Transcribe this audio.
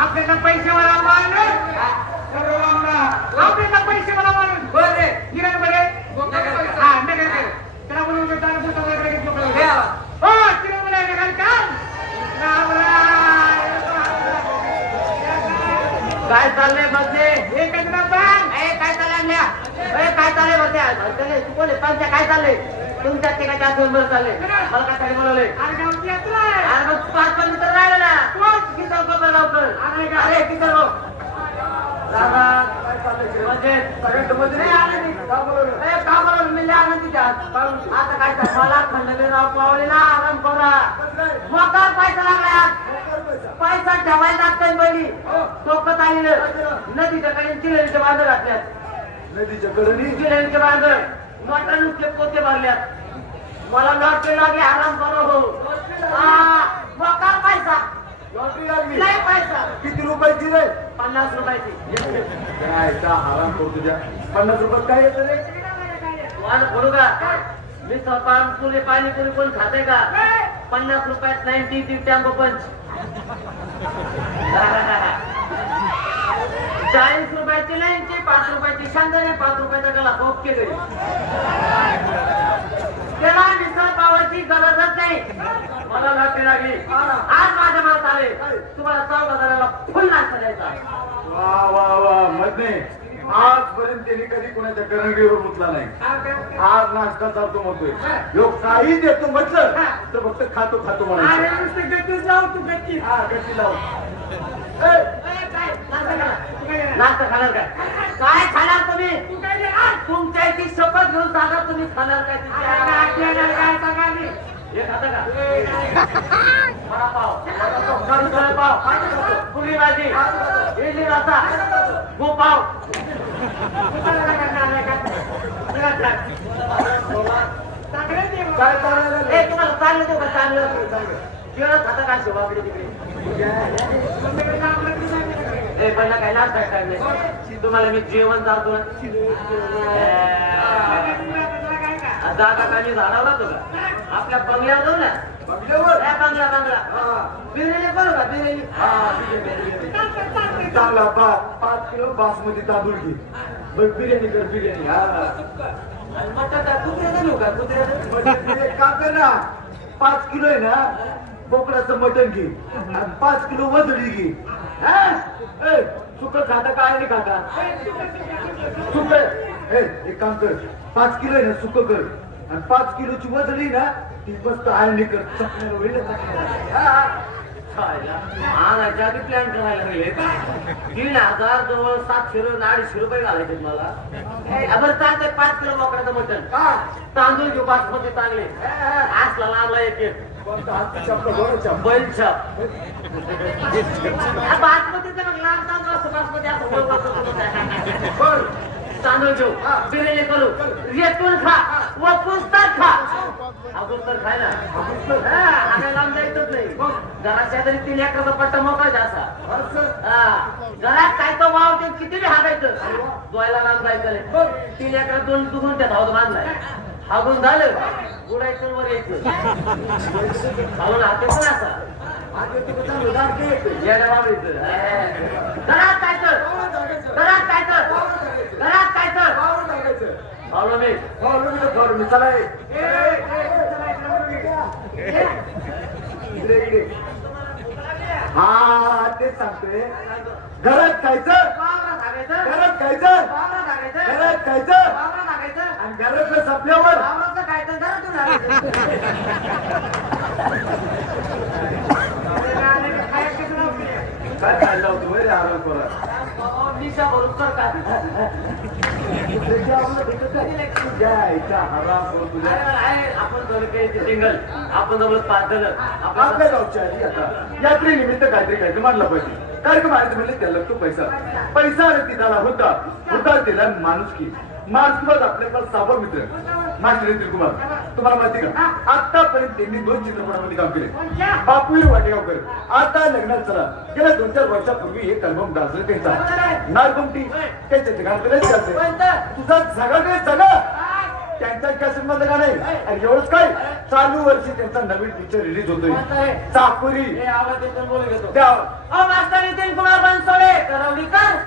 आपल्याला पैसे मला मानलं आपल्याला पैसे मला मानून किरण बरे हा नगर त्याला बोलून घेतो आणि बोलतो वगैरे घेतो बोलतो. हो किरण बरे नगर काम राम राम. काय चाललंयमध्ये एकच नंबर ए काय चाललंय ए काय चाललंयमध्ये चाललंय तू बोले पंचा काय चाललंय? तुमच्या ते काय जास्त नंबर चाललंय. मला काय बोलवलंय. अरे गावची यात्रा आहे. अरे मग पाच राहिलं ना. कोण? किती लवकर लवकर. अरे भाऊ. म्हणजे. ए, का बोलवलं? मी लय. आता काय तर मला खंडबीराव पावले ना आराम करा. मोकार पैसा लागला आज. पैसा? ठेवायला नदीच्या कडे चिलेरीच्या बांधर घातल्यात. नदीच्या कडनी? चिलेरीचे बांधर मोठ्या नुसते पोते भरल्यात मला लॉटरी लागली आराम करो हो. हा, मोकार पैसा. लॉटरी लागली? नाही पैसा. किती रुपयाची रे पन्नास रुपयाची काय आराम करतो तुझ्या? पन्नास रुपयात काय येतं रे? तुम्हाला बोलू का? मी स्वतः पुरे पाणीपुरी कोण खाते का? पन्नास रुपयात नाईन्टी ती टॅम्पो पंच. पाच रुपयाची शांताने पाच रुपयाचा गला ओके घरी त्याला मिसळ पावाची गरजच नाही. मला लॉटरी लागली. आज माझ्या मनात आले. तुम्हाला चौक हजाराला फुल नाश्ता द्यायचा. वा वा वा मध्ये आजपर्यंत त्यांनी कधी कोणाच्या करंगीवर मुतला नाही. आज नाश्ता चालतो म्हणतोय. ह्यो काही देतो म्हटलं तर फक्त खातो खातो नुसतं गट्टूच जाऊ तू गट्टी. हा कशी लावू? नाश्ता खाणार काय? तुम्ही? तू काय! तुमच्या इथे शपथ घेऊन सांगा तुम्ही खाणार काय काय? हे खाता का? वडापाव पाव. भाजी इडली रसा गोपाव काय काय? काय तुम्हाला चाललं देऊ का चांगलं केळं खाता का शिवाकडे तिकडे? आहे. ए पहिला काय नाश्ता काय तुम्हाला मी जेवण जातो ना तुला तुला का? जागा काही झाडावर जातो का? आपल्या बंगल्यावर जाऊ ना. बंगला बंगला. बिर्याणी करू का बिर्याणी. हा. चांगला पाच पाच किलो बासमती तांदूळ घे. बरं, बिर्याणी कर बिर्याणी. हा. काय कुत्र्याचं घेऊ का कुत्र्याचं. कर ना. पाच किलो आहे ना बोकडाचं मटण घे. आणि पाच किलो वजडी घे? ए, सुकं खाता का आणि खाता? सुक. ए एक काम कर. पाच किलो आहे ना सुक कर. आणि पाच किलोची वजडी ना ती मस्त आळणी कर. चकण्याला आणायच्या आधी प्लॅन करायला लागले. तीन हजार जवळ सातशे अडीचशे रुपये घालायचे मला. बरं चालतंय. पाच किलो बोकडाचं मटण. तांदूळ घेऊ बासमती चांगले असला लांबला एक एक. बैल छाप लांब तांदूळ बासमती तांदूळ घेऊ बिर्याणी करू खा व पुस्तक खा. अगोदर खाय ना. आम्हाला लांब जायचंच नाही. घरात शेजारी तीन एकराचा पट्टा मोकळाच असा. हा घरात काय तो वाव ते किती हाकायचं हागायचं. लांब जायचं तीन एकरात दोन दुखून त्या धावत बांधलाय. हागून झालं. उडायचं वर यायचं हाते पण असा. घरात काय तर? घरात काय तर? घरात काय तर? पावलं मी. चला. हा तेच सांगतोय. घरात खायचं? घरात खायचं? वावरात हागायचं? घरात खायचं? आणि घरातलं संपल्यावर? घरातून. काय खायला होतं बरं भरून आहे. आपण दोन काही सिंगल आपण जवळ पाच जण. आपल्या गावच्या आधी आता. यात्रेनिमित्त काहीतरी काहीतरी मानलं पाहिजे. कार्यक्रम आहे म्हणजे त्याला तो पैसा पैसा व्यक्ती त्याला होता. होता त्याला माणुसकी. माणुसकीवर आपल्याकडे साबा मित्र. मास्टर नितीन कुमार तुम्हाला माहिती का. आतापर्यंत त्यांनी दोन चित्रपटामध्ये काम केले? बापूर वाटेगावकर. आता लग्नात चला. गेल्या दोन चार वर्षापूर्वी एक अल्बम गाजलं त्यांचा. नारगुमटी त्याच्या कोणतं? तुझा जगा रे जगा. त्यांच्या कॅसेटमध्ये गाणं आहे. आणि एवढंच काय? चालू वर्षी त्यांचा नवीन पिक्चर रिलीज होतोय? चाकुरी. त्या बनसोडे करवलीकर